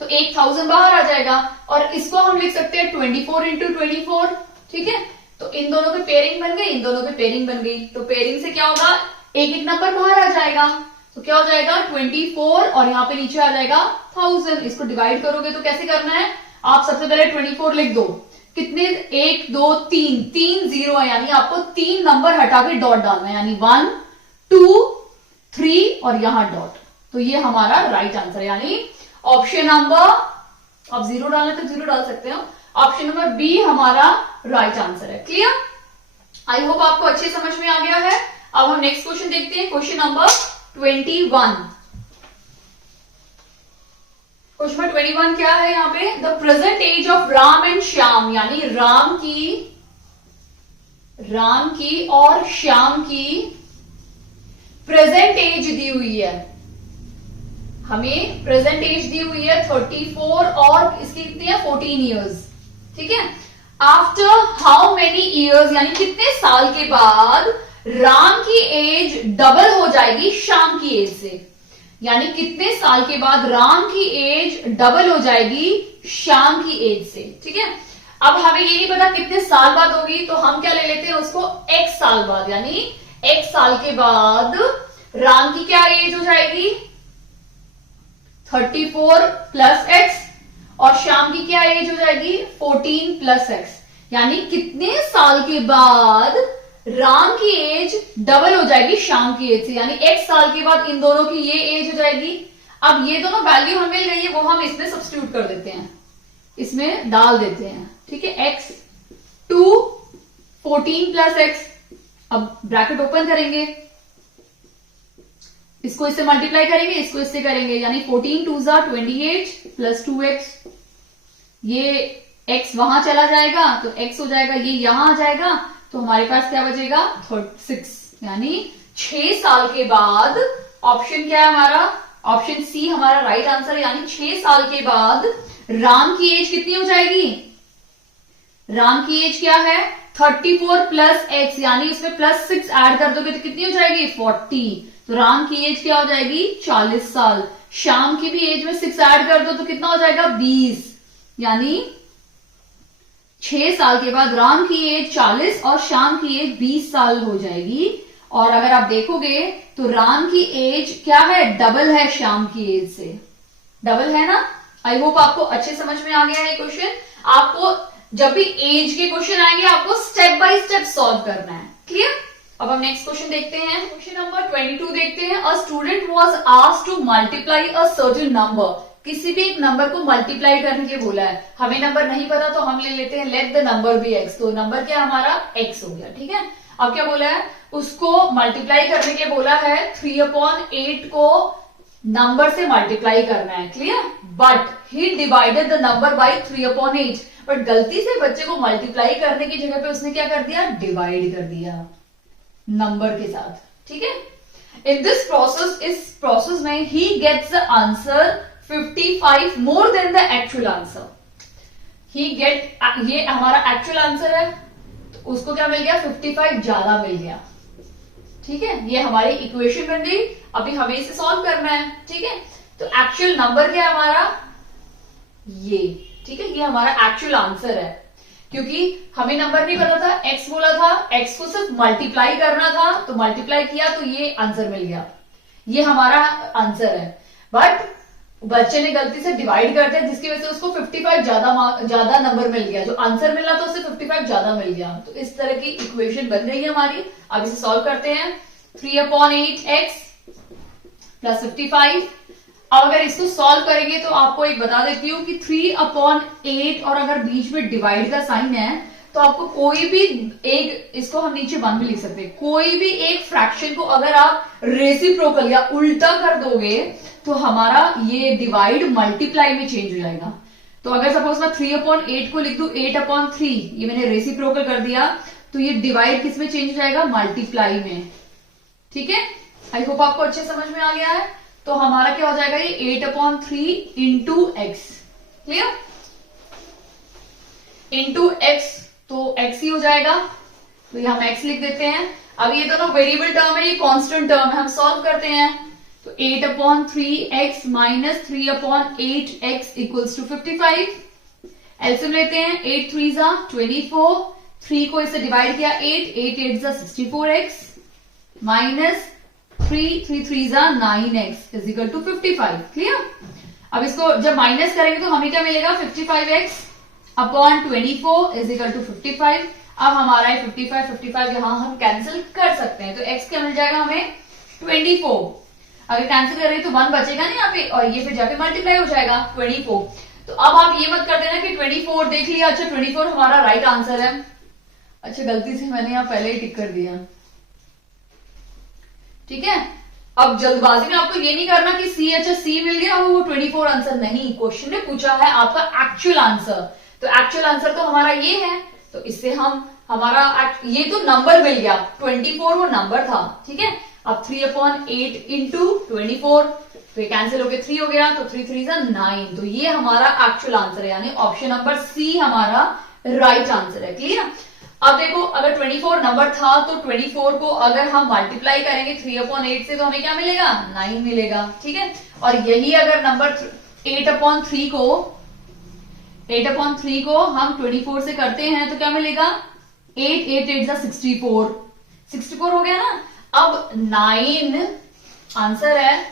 तो 1000 बाहर आ जाएगा, और इसको हम लिख सकते हैं 24 इंटू 24। ठीक है, तो इन दोनों की पेयरिंग बन गई, इन दोनों की पेयरिंग बन गई, तो पेयरिंग से क्या होगा? एक एक नंबर बाहर आ जाएगा, तो क्या हो जाएगा? 24, और यहाँ पे नीचे आ जाएगा 1000। इसको डिवाइड करोगे तो कैसे करना है? आप सबसे पहले 24 लिख दो, कितने? 1 2 3, 3 जीरो है, यानी आपको 3 नंबर हटा के डॉट डालना है, यानी 1 2 3 और यहां डॉट, तो ये हमारा राइट आंसर है। यानी ऑप्शन नंबर, आप जीरो डालना तो जीरो डाल सकते हो, ऑप्शन नंबर बी हमारा राइट आंसर है। क्लियर? आई होप आपको अच्छे समझ में आ गया है। अब हम नेक्स्ट क्वेश्चन देखते हैं, क्वेश्चन नंबर 21। क्वेश्चन नंबर 21 क्या है यहाँ पे? The present age of Ram and Shyam, यानी राम की और श्याम की प्रेजेंट एज दी हुई है। हमें प्रेजेंट एज दी हुई है 34, और इसकी कितनी है? 14 ईयर्स। ठीक है, आफ्टर हाउ मेनी ईयर्स, यानी कितने साल के बाद राम की एज डबल हो जाएगी श्याम की एज से, यानी कितने साल के बाद राम की एज डबल हो जाएगी श्याम की एज से। ठीक है, अब हमें ये नहीं पता कितने साल बाद होगी, तो हम क्या ले लेते हैं उसको? x साल बाद, यानी x साल के बाद राम की क्या एज हो जाएगी? 34 प्लस x, और श्याम की क्या एज हो जाएगी? 14 प्लस x, यानी कितने साल के बाद राम की एज डबल हो जाएगी श्याम की एज से, यानी x साल के बाद इन दोनों की ये एज हो जाएगी। अब ये दोनों वैल्यू हमें मिल रही है, वो हम इसमें सब्स्टिट्यूट कर देते हैं, इसमें डाल देते हैं। ठीक है, x 2 14 प्लस x, अब ब्रैकेट ओपन करेंगे, इसको इससे मल्टीप्लाई करेंगे, इसको इससे करेंगे, यानी 14 2 28 प्लस 2x, ये x वहां चला जाएगा तो x हो जाएगा, ये यहां आ जाएगा, तो हमारे पास क्या बचेगा? 36, यानी 6 साल के बाद, ऑप्शन क्या है हमारा? ऑप्शन सी हमारा राइट आंसर है, यानी 6 साल के बाद राम की एज कितनी हो जाएगी? राम की एज क्या है? 34 प्लस x, यानी इसमें प्लस 6 ऐड कर दोगे तो कितनी हो जाएगी? 40, तो राम की एज क्या हो जाएगी? 40 साल। श्याम की भी एज में 6 ऐड कर दो तो कितना हो जाएगा? 20, यानी 6 साल के बाद राम की एज 40 और श्याम की एज 20 साल हो जाएगी। और अगर आप देखोगे तो राम की एज क्या है? डबल है श्याम की एज से, डबल है ना। आई होप आपको अच्छे समझ में आ गया है क्वेश्चन। आपको जब भी एज के क्वेश्चन आएंगे आपको स्टेप बाय स्टेप सॉल्व करना है। क्लियर? अब हम नेक्स्ट क्वेश्चन देखते हैं, क्वेश्चन नंबर 22 देखते हैं। A student was asked to multiply a certain number, किसी भी एक नंबर को मल्टीप्लाई करने के बोला है। हमें नंबर नहीं पता तो हम ले लेते हैं let the number be x, तो नंबर क्या हमारा x हो गया। ठीक है, अब क्या बोला है? उसको मल्टीप्लाई करने के बोला है 3/8 को नंबर से मल्टीप्लाई करना है। Clear? But he divided the number by 3/8, but गलती से बच्चे को मल्टीप्लाई करने की जगह पे उसने क्या कर दिया? डिवाइड कर दिया नंबर के साथ। ठीक है, इन दिस प्रोसेस, इस प्रोसेस में he gets the answer 55 more than the actual answer. He get, ये हमारा एक्चुअल आंसर है तो उसको क्या मिल गया? 55 ज्यादा मिल गया। ठीक है, ये हमारी इक्वेशन बन गई। अभी हमें इसे सॉल्व करना है। ठीक है, तो एक्चुअल नंबर क्या है हमारा? ये। ठीक है, ये हमारा एक्चुअल आंसर है, क्योंकि हमें नंबर नहीं पता था, x बोला था, x को सिर्फ मल्टीप्लाई करना था तो मल्टीप्लाई किया तो ये आंसर मिल गया। ये हमारा आंसर है। बट बच्चे ने गलती से डिवाइड कर दिया, जिसकी वजह से उसको 55 ज्यादा नंबर मिल गया। जो आंसर मिला तो उसे 55 ज्यादा मिल गया। तो इस तरह की इक्वेशन बन रही है हमारी। अब इसे सॉल्व करते हैं। 3/8x plus 55। अब अगर इसको सॉल्व करेंगे तो आपको एक बता देती हूँ कि 3/8 और अगर बीच में डिवाइड का साइन है तो आपको कोई भी एक, इसको हम नीचे 1 भी लिख सकते हैं, कोई भी एक फ्रैक्शन को अगर आप रेसिप्रोकल या उल्टा कर दोगे तो हमारा ये डिवाइड मल्टीप्लाई में चेंज हो जाएगा। तो अगर सपोज मैं 3/8 को लिख दूं 8/3, ये मैंने रेसिप्रोकल कर दिया, तो ये डिवाइड किस में चेंज हो जाएगा? मल्टीप्लाई में। ठीक है, आई होप आपको अच्छे समझ में आ गया है। तो हमारा क्या हो जाएगा? ये 8/3 into x, clear, into x, तो x ही हो जाएगा। तो ये हम x लिख देते हैं। अब ये दोनों वेरिएबल टर्म है, ये कांस्टेंट टर्म है, हम सॉल्व करते हैं। तो 8/3x minus 3/8x equals to 55। LCM लेते हैं। 8 3 24, 3 को इससे डिवाइड किया 8, 8 8 64x minus 3 3 3 9x is equal to 55। Clear. अब इसको जब माइनस करेंगे तो हमें क्या मिलेगा? 55x upon 24 is equal to 55। अब हमारा 55 यहां हम कैंसिल कर सकते हैं, तो x क्या मिल जाएगा हमें? 24। अगर कैंसिल करें तो 1 बचेगा ना यहाँ पे, और ये फिर जाके मल्टीप्लाई हो जाएगा 24। तो अब आप ये मत कर देना कि 24 देख लिया, अच्छा 24 हमारा राइट आंसर है। अच्छा गलती से मैंने यहाँ पहले ही टिक कर दिया। ठीक है, अब जल्दबाजी में आपको ये नहीं करना कि सी, अच्छा सी मिल गया वो 24 आंसर नहीं। क्वेश्चन ने पूछा है आपका एक्चुअल आंसर, तो एक्चुअल आंसर तो हमारा ये है। तो इससे हम हमारा ये तो नंबर मिल गया, 24 वो नंबर था। ठीक है, अब 3/8 इंटू 24, तो ये कैंसिल होके 3 हो गया, तो 3 3 9। तो ये हमारा एक्चुअल आंसर है, यानी ऑप्शन नंबर सी हमारा राइट आंसर है। क्लियर। अब देखो, अगर 24 नंबर था तो 24 को अगर हम मल्टीप्लाई करेंगे 3/8 से तो हमें क्या मिलेगा? 9 मिलेगा। ठीक है, और यही अगर नंबर 8/3 को हम 24 से करते हैं तो क्या मिलेगा? 8 8 8 64 हो गया ना। अब 9 आंसर है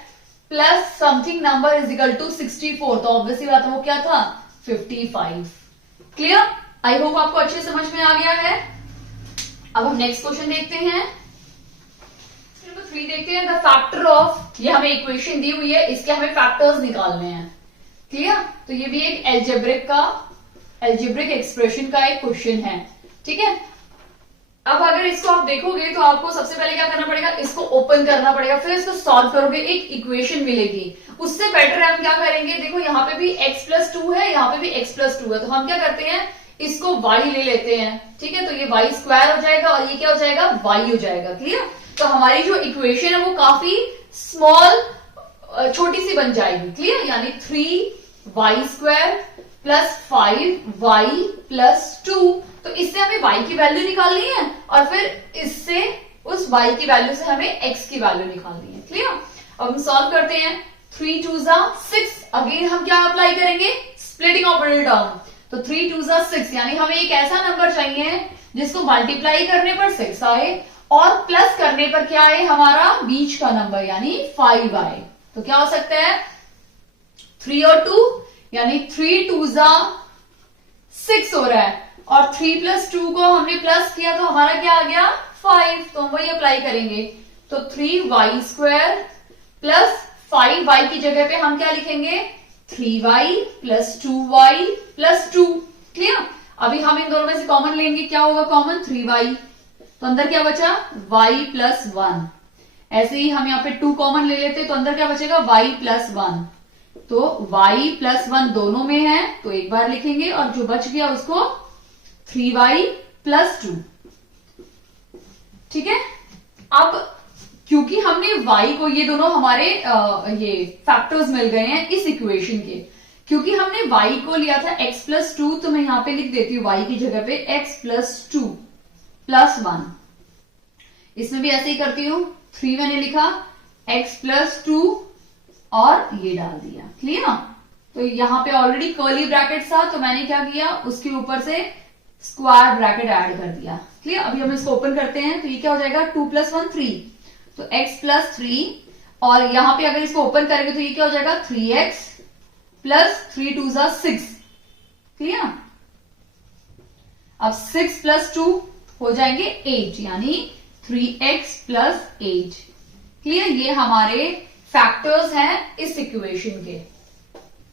plus something number is equal to 64, तो ऑब्वियसली बात है वो क्या था? 55। क्लियर। आई होप आपको अच्छे समझ में आ गया है। अब हम नेक्स्ट क्वेश्चन देखते हैं। नंबर 3 देखते हैं। द फैक्टर ऑफ, ये हमें इक्वेशन दी हुई है, इसके हमें फैक्टर्स निकालने हैं। क्लियर। तो ये भी एक एल्जेब्रिक एक्सप्रेशन का एक क्वेश्चन है। ठीक है, अब अगर इसको आप देखोगे तो आपको सबसे पहले क्या करना पड़ेगा? इसको ओपन करना पड़ेगा, फिर इसको सॉल्व करोगे, एक इक्वेशन मिलेगी। उससे बेटर हम क्या करेंगे? देखो यहाँ पे भी x+2 है, यहाँ पे भी x+2 है, तो हम क्या करते हैं? इसको y ले लेते हैं। ठीक है, तो ये y स्क्वायर हो जाएगा और ये क्या हो जाएगा? y हो जाएगा। क्लियर। तो हमारी जो इक्वेशन है वो काफी स्मॉल, छोटी सी बन जाएगी। क्लियर, यानी 3y² प्लस 5y प्लस 2। तो इससे हमें y की वैल्यू निकालनी है और फिर इससे उस y की वैल्यू से हमें x की वैल्यू निकालनी है। क्लियर। अब हम सॉल्व करते हैं। 3 2 6। अगेन हम क्या अप्लाई करेंगे? Splitting operator term. तो 3 2 6, यानी हमें एक ऐसा नंबर चाहिए जिसको मल्टीप्लाई करने पर 6 आए और प्लस करने पर क्या आए? हमारा बीच का नंबर यानी 5 आए। तो क्या हो सकता है? 3 और 2, यानी 3 2 6 हो रहा है, और 3 + 2 को हमने प्लस किया तो हमारा क्या आ गया? 5। तो हम वही अप्लाई करेंगे। तो 3y² प्लस 5y की जगह पे हम क्या लिखेंगे? 3y plus 2y plus 2। Clear. अभी हम इन दोनों में से कॉमन लेंगे, क्या होगा कॉमन? 3y। तो अंदर क्या बचा? y plus 1। ऐसे ही हम यहाँ पे 2 कॉमन ले लेते तो अंदर क्या बचेगा? y plus 1। तो y प्लस 1 दोनों में है तो एक बार लिखेंगे, और जो बच गया उसको 3y प्लस 2। ठीक है। अब क्योंकि हमने y को, ये दोनों हमारे ये फैक्टर्स मिल गए हैं इस इक्वेशन के, क्योंकि हमने y को लिया था x+2, तो मैं यहां पे लिख देती हूँ y की जगह पे x+2 प्लस 1। इसमें भी ऐसे ही करती हूँ। 3 मैंने लिखा, x+2 और ये डाल दिया। क्लियर। तो यहाँ पे ऑलरेडी कर्ली ब्रैकेट था, तो मैंने क्या किया? उसके ऊपर से स्क्वायर ब्रैकेट ऐड कर दिया। क्लियर। अभी हम इसको ओपन करते हैं तो ये क्या हो जाएगा? 2 + 1 3। तो x+3 और यहां पे अगर इसको ओपन करेंगे तो ये क्या हो जाएगा 3x प्लस 3 2 जा 6। क्लियर? अब 6 प्लस 2 हो जाएंगे 8, यानी 3x प्लस 8। क्लियर? ये हमारे फैक्टर्स हैं इस इक्वेशन के।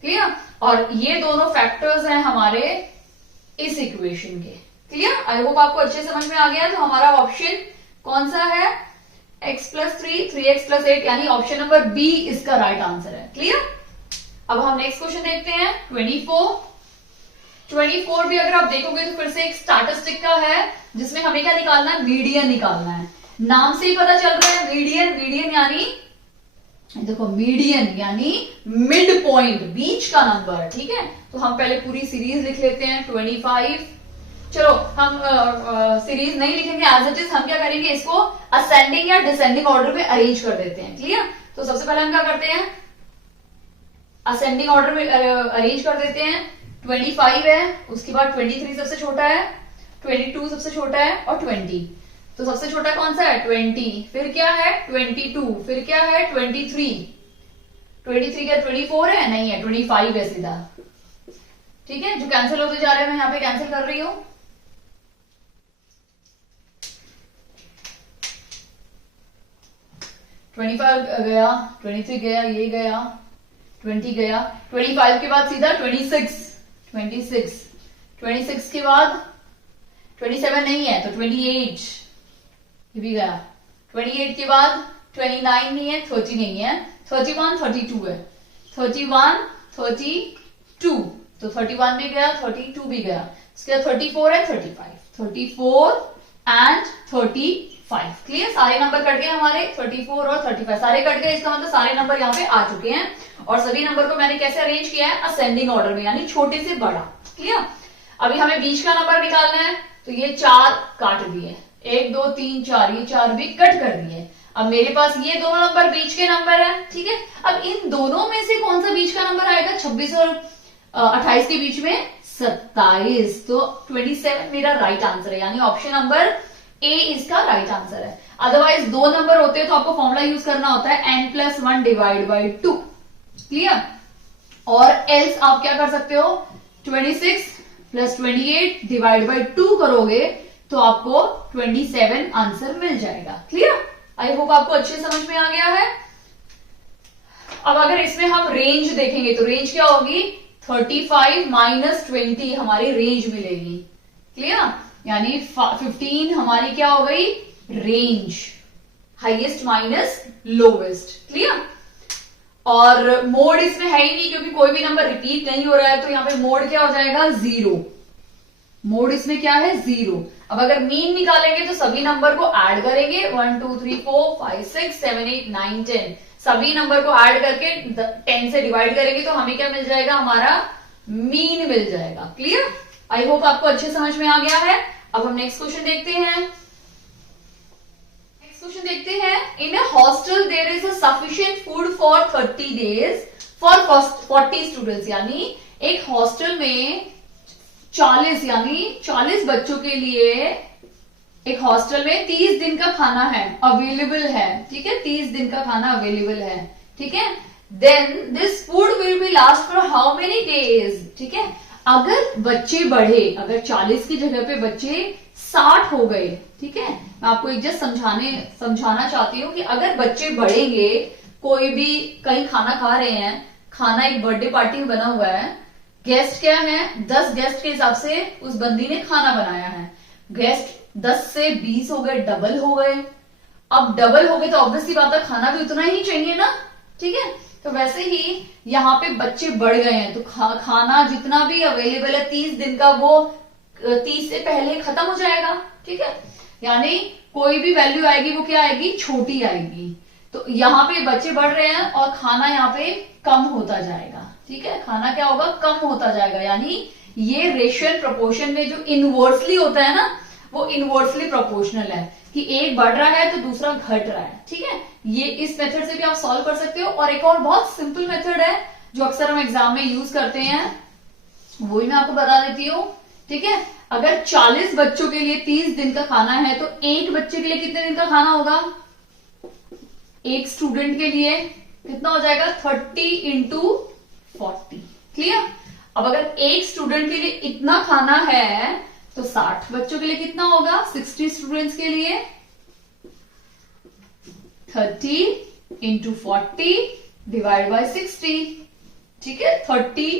क्लियर? और ये दोनों फैक्टर्स हैं हमारे इस इक्वेशन के। क्लियर? आई होप आपको अच्छे समझ में आ गया। तो हमारा ऑप्शन कौन सा है? x प्लस 3, 3x प्लस 8, यानी ऑप्शन नंबर बी इसका राइट आंसर है। क्लियर? अब हम नेक्स्ट क्वेश्चन देखते हैं 24 भी अगर आप देखोगे तो फिर से एक स्टैटिस्टिक का है, जिसमें हमें क्या निकालना है? मीडियन निकालना है। नाम से ही पता चल रहा है मीडियन। मीडियन यानी देखो, मीडियन यानी मिड पॉइंट, बीच का नंबर। ठीक है, तो हम पहले पूरी सीरीज लिख लेते हैं 25। चलो हम सीरीज नहीं लिखेंगे, एज इट इज हम क्या करेंगे, इसको असेंडिंग या डिसेंडिंग ऑर्डर में अरेंज कर देते हैं। क्लियर? तो सबसे पहले हम क्या करते हैं, असेंडिंग ऑर्डर में अरेंज कर देते हैं। 25 है, उसके बाद 23 सबसे छोटा है, 22 सबसे छोटा है और 20। तो सबसे छोटा कौन सा है? 20। फिर क्या है? 22। फिर क्या है? 23। 23 क्या 24 है? नहीं है, 25 है सीधा। ठीक है, जो कैंसिल होते जा रहे हैं मैं यहां पे कैंसिल कर रही हूं। गया, 23 गया, ये गया, 20 गया, 25 के बाद सीधा 26। 26 के बाद 27 नहीं है तो 28, ये भी गया। 28 के बाद 29 नहीं है, 30 नहीं है, 31 32 है, 31 32, तो 31 भी गया, 32 भी गया। इसके बाद 34 है, 34 एंड 35। क्लियर? सारे नंबर कट गए हमारे, 34 और 35 सारे कट गए। इसका मतलब सारे नंबर यहाँ पे आ चुके हैं। और सभी नंबर को मैंने कैसे अरेंज किया है? असेंडिंग ऑर्डर में, यानी छोटे से बड़ा। क्लियर? अभी हमें बीच का नंबर निकालना है, तो ये 4 काट दिए, 1 2 3 4, ये 4 भी कट कर दिए। अब मेरे पास ये दोनों नंबर बीच के नंबर है। ठीक है, अब इन दोनों में से कौन सा बीच का नंबर आएगा? 26 और 28 के बीच में 27। तो 27 मेरा राइट आंसर है, यानी ऑप्शन नंबर ए इसका राइट आंसर है। अदरवाइज 2 नंबर होते हैं तो आपको फॉर्मूला यूज करना होता है n+1 डिवाइड बाई 2। क्लियर? और एल्स आप क्या कर सकते हो, 26 प्लस 28 डिवाइड बाई 2 करोगे तो आपको 27 आंसर मिल जाएगा। क्लियर? आई होप आपको अच्छे समझ में आ गया है। अब अगर इसमें हम रेंज देखेंगे तो रेंज क्या होगी? 35 माइनस 20 हमारी रेंज मिलेगी। क्लियर? यानी 15 हमारी क्या हो गई? Range, highest minus lowest. Clear? और मोड इसमें है ही नहीं, क्योंकि कोई भी नंबर रिपीट नहीं हो रहा है, तो यहां पे मोड क्या हो जाएगा? 0। मोड इसमें क्या है? 0। अब अगर मीन निकालेंगे तो सभी नंबर को ऐड करेंगे, 1 2 3 4 5 6 7 8 9 10, सभी नंबर को ऐड करके 10 से डिवाइड करेंगे तो हमें क्या मिल जाएगा? हमारा मीन मिल जाएगा। क्लियर? आई होप आपको अच्छे समझ में आ गया है। अब हम नेक्स्ट क्वेश्चन देखते हैं। क्वेश्चन देखते हैं, in a hostel there is a sufficient food for 30 days for 40 students, यानी एक हॉस्टल में 40 यानी 40 बच्चों के लिए एक हॉस्टल में 30 दिन का खाना है, अवेलेबल है। ठीक है, 30 दिन का खाना अवेलेबल है। ठीक है, then this food will be last for how many days? ठीक है, अगर बच्चे बढ़े, अगर 40 की जगह पे बच्चे 60 हो गए, ठीक है, मैं आपको एक जस्ट समझाना चाहती हूँ कि अगर बच्चे बढ़ेंगे, कोई भी कहीं खाना खा रहे हैं, खाना एक बर्थडे पार्टी में बना हुआ है, गेस्ट क्या है? 10 गेस्ट के हिसाब से उस बंदी ने खाना बनाया है। गेस्ट 10 से 20 हो गए, डबल हो गए। अब डबल हो गए तो ऑब्वियसली बात है, खाना भी उतना ही चाहिए ना। ठीक है, तो वैसे ही यहाँ पे बच्चे बढ़ गए हैं, तो खाना जितना भी अवेलेबल है 30 दिन का, वो 30 से पहले खत्म हो जाएगा। ठीक है, यानी कोई भी वैल्यू आएगी वो क्या आएगी? छोटी आएगी। तो यहाँ पे बच्चे बढ़ रहे हैं और खाना यहाँ पे कम होता जाएगा। ठीक है, खाना क्या होगा? कम होता जाएगा, यानी ये रेशियल प्रोपोर्शन में जो इनवर्सली होता है ना, वो इनवर्सली प्रोपोर्शनल है, कि एक बढ़ रहा है तो दूसरा घट रहा है। ठीक है, ये इस मेथड से भी आप सॉल्व कर सकते हो। और एक और बहुत सिंपल मेथड है जो अक्सर हम एग्जाम में यूज करते हैं, वो भी मैं आपको बता देती हूँ। ठीक है, अगर 40 बच्चों के लिए 30 दिन का खाना है तो एक बच्चे के लिए कितने दिन का खाना होगा? एक स्टूडेंट के लिए कितना हो जाएगा 30 इंटू 40। क्लियर। अब अगर एक स्टूडेंट के लिए इतना खाना है तो 60 बच्चों के लिए कितना होगा, 60 स्टूडेंट्स के लिए 30 इंटू 40 डिवाइड बाय 60। ठीक है, 30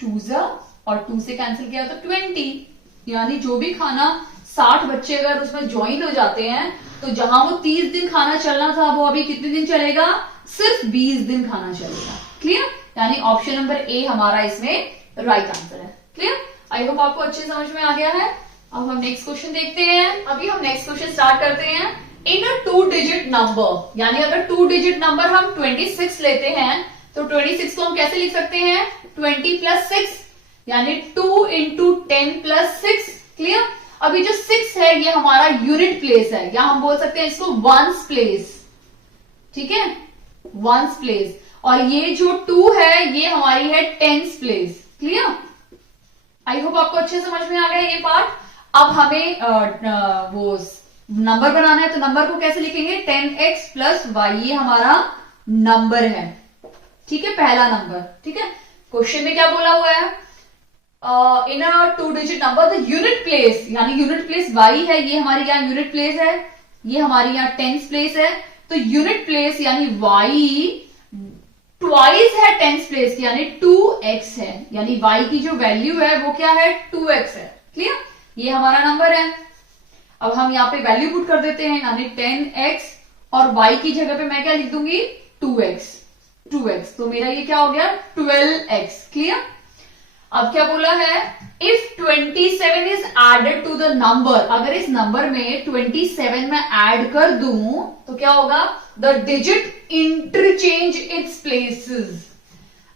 टू जा और 2 से कैंसिल किया तो 20, यानी जो भी खाना 60 बच्चे अगर उसमें ज्वाइन हो जाते हैं तो जहां वो 30 दिन खाना चलना था वो अभी कितने दिन चलेगा, सिर्फ 20 दिन खाना चलेगा। क्लियर। यानी ऑप्शन नंबर ए हमारा इसमें राइट आंसर है। क्लियर। आई होप आपको अच्छे समझ में आ गया है। अब हम नेक्स्ट क्वेश्चन देखते हैं। अभी हम नेक्स्ट क्वेश्चन स्टार्ट करते हैं। इन अ 2 डिजिट नंबर, यानी अगर 2 डिजिट नंबर हम 26 लेते हैं तो 26 को हम कैसे लिख सकते हैं, 20 प्लस 6, यानी 2 इंटू 10 प्लस 6। क्लियर। अभी जो 6 है ये हमारा यूनिट प्लेस है, या हम बोल सकते हैं इसको वंस प्लेस। ठीक है, वंस प्लेस। और ये जो 2 है ये हमारी है tens place. Clear. I hope आपको अच्छे समझ में आ गया ये पार्ट। अब हमें वो नंबर बनाना है, तो नंबर को कैसे लिखेंगे, 10x प्लस वाई, ये हमारा नंबर है। ठीक है, पहला नंबर। ठीक है, क्वेश्चन में क्या बोला हुआ है, इन अ 2 digit number the unit place, यानी यूनिट प्लेस y है, ये हमारी यहाँ यूनिट प्लेस है, ये हमारी यहाँ टेंस प्लेस है। तो यूनिट प्लेस यानी y ट्वाइस है टेंस प्लेस की, यानी 2x है, यानी y की जो वैल्यू है वो क्या है, 2x है। क्लियर। ये हमारा नंबर है। अब हम यहाँ पे वैल्यू पुट कर देते हैं, यानी 10x और y की जगह पे मैं क्या लिख दूंगी, 2x, तो मेरा ये क्या हो गया 12x। क्लियर। अब क्या बोला है, if 27 is added to the number, अगर इस नंबर में 27 में ऐड कर दूं तो क्या होगा, the digit interchange it's places.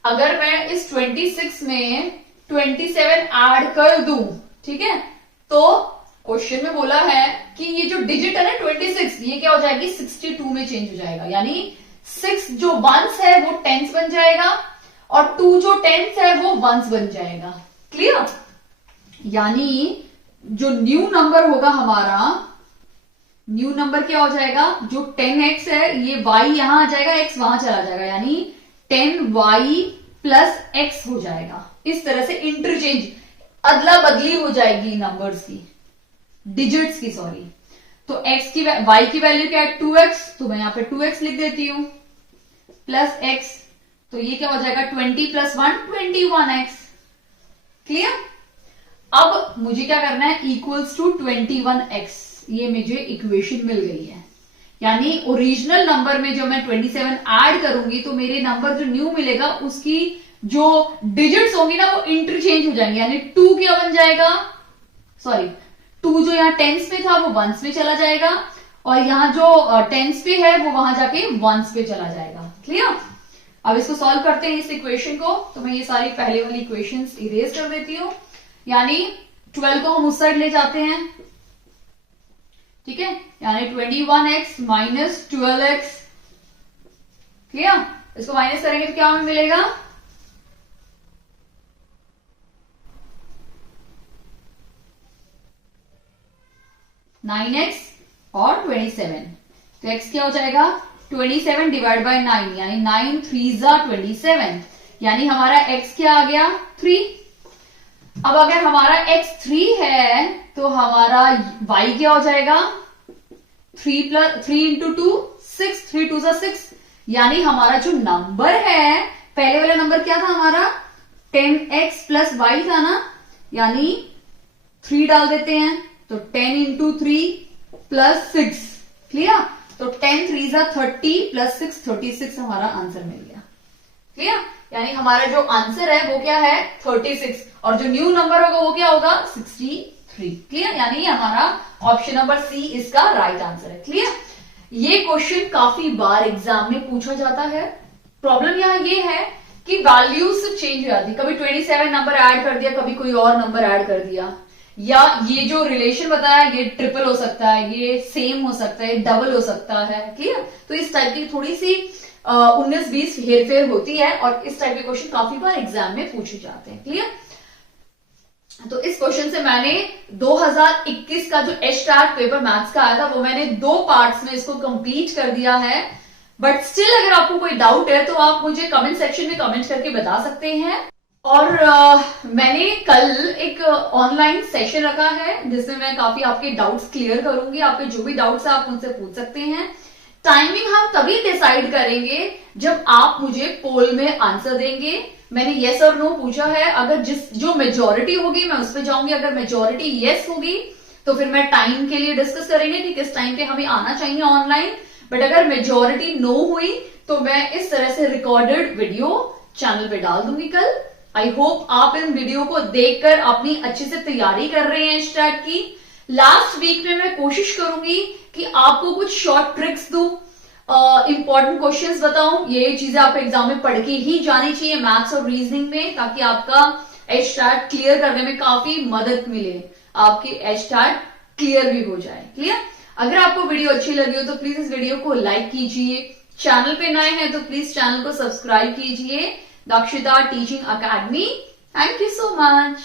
अगर मैं इस 26 में 27 ऐड कर दूं, ठीक है, तो क्वेश्चन में बोला है कि ये जो डिजिट है ना 26, ये क्या हो जाएगी 62 में चेंज हो जाएगा, यानी 6 जो वंस है वो टेंस बन जाएगा और 2 जो टेंस है वो वंस बन जाएगा। क्लियर। यानी जो न्यू नंबर होगा हमारा, न्यू नंबर क्या हो जाएगा, जो 10x है ये y यहां आ जाएगा, x वहां चला जाएगा, यानी 10y प्लस x हो जाएगा। इस तरह से इंटरचेंज, अदला बदली हो जाएगी नंबर्स की, डिजिट्स की, सॉरी। तो x की y की वैल्यू क्या है 2x, तो मैं यहां पे 2x लिख देती हूं, प्लस x, तो ये क्या हो जाएगा 20 प्लस 1 21x। क्लियर। अब मुझे क्या करना है, इक्वल्स टू 21x, ये मुझे इक्वेशन मिल गई है। यानी ओरिजिनल नंबर में जो मैं 27 ऐड करूंगी तो मेरे नंबर जो न्यू मिलेगा उसकी जो डिजिट्स होंगी ना वो इंटरचेंज हो जाएंगे, यानी 2 क्या बन जाएगा, सॉरी 2 जो यहाँ टेंस पे था वो वंस पे चला जाएगा और यहाँ जो टेंस पे है वो वहां जाके वंस पे चला जाएगा। क्लियर। अब इसको सॉल्व करते हैं इस इक्वेशन को, तो मैं ये सारी पहले वाली इक्वेशंस इरेज कर देती हूं, यानी 12 को हम उस साइड ले जाते हैं। ठीक है, यानी 21x माइनस 12x। क्लियर। इसको माइनस करेंगे तो क्या हमें मिलेगा, 9x और 27, तो x क्या हो जाएगा 27 डिवाइड बाय 9, यानी 9 3 जा 27, यानी हमारा x क्या आ गया 3। अब अगर हमारा x 3 है तो हमारा y क्या हो जाएगा 3 इंटू 2 6, 3 2 जा 6, यानी हमारा जो नंबर है, पहले वाला नंबर क्या था हमारा 10x प्लस y था ना, यानी 3 डाल देते हैं तो 10 इंटू 3 प्लस 6। क्लियर। तो 10 3 जा 30 प्लस 6 36 हमारा आंसर मिल गया। क्लियर। यानी हमारा जो आंसर है वो क्या है 36 और जो न्यू नंबर होगा वो क्या होगा 63। क्लियर। यानी हमारा ऑप्शन नंबर सी इसका राइट आंसर है। क्लियर। ये क्वेश्चन काफी बार एग्जाम में पूछा जाता है। प्रॉब्लम यहाँ ये है कि वैल्यूज चेंज हो जाती, कभी 27 नंबर ऐड कर दिया, कभी कोई और नंबर ऐड कर दिया, या ये जो रिलेशन बताया ये ट्रिपल हो सकता है, ये सेम हो सकता है, डबल हो सकता है। क्लियर। तो इस टाइप की थोड़ी सी 19-20 हेरफेर होती है और इस टाइप के क्वेश्चन काफी बार एग्जाम में पूछे जाते हैं। क्लियर। तो इस क्वेश्चन से मैंने 2021 का जो एच टार्ट पेपर मैथ्स का आया था वो मैंने 2 पार्ट्स में इसको कंप्लीट कर दिया है। बट स्टिल अगर आपको कोई डाउट है तो आप मुझे कमेंट सेक्शन में कमेंट करके बता सकते हैं। और मैंने कल एक ऑनलाइन सेशन रखा है जिसमें मैं काफी आपके डाउट्स क्लियर करूंगी। आपके जो भी डाउट्स है आप मुझसे पूछ सकते हैं। टाइमिंग हम तभी डिसाइड करेंगे जब आप मुझे पोल में आंसर देंगे। मैंने यस और नो पूछा है, अगर जो मेजोरिटी होगी मैं उस पर जाऊंगी। अगर मेजोरिटी यस होगी तो फिर मैं टाइम के लिए डिस्कस करेंगे कि किस टाइम पे हमें आना चाहिए ऑनलाइन। बट अगर मेजोरिटी नो हुई तो मैं इस तरह से रिकॉर्डेड वीडियो चैनल पे डाल दूंगी कल। आई होप आप इन वीडियो को देखकर अपनी अच्छे से तैयारी कर रहे हैं स्टार्ट की। लास्ट वीक में मैं कोशिश करूंगी कि आपको कुछ शॉर्ट ट्रिक्स दूं, इंपॉर्टेंट क्वेश्चंस बताऊं। ये चीजें आप एग्जाम में पढ़ के ही जानी चाहिए मैथ्स और रीजनिंग में, ताकि आपका एचटाट क्लियर करने में काफी मदद मिले, आपकी एचटाट क्लियर भी हो जाए। क्लियर? अगर आपको वीडियो अच्छी लगी हो तो प्लीज इस वीडियो को लाइक कीजिए। चैनल पे नए हैं तो प्लीज चैनल को सब्सक्राइब कीजिए। Dakshita teaching academy. Thank you so much.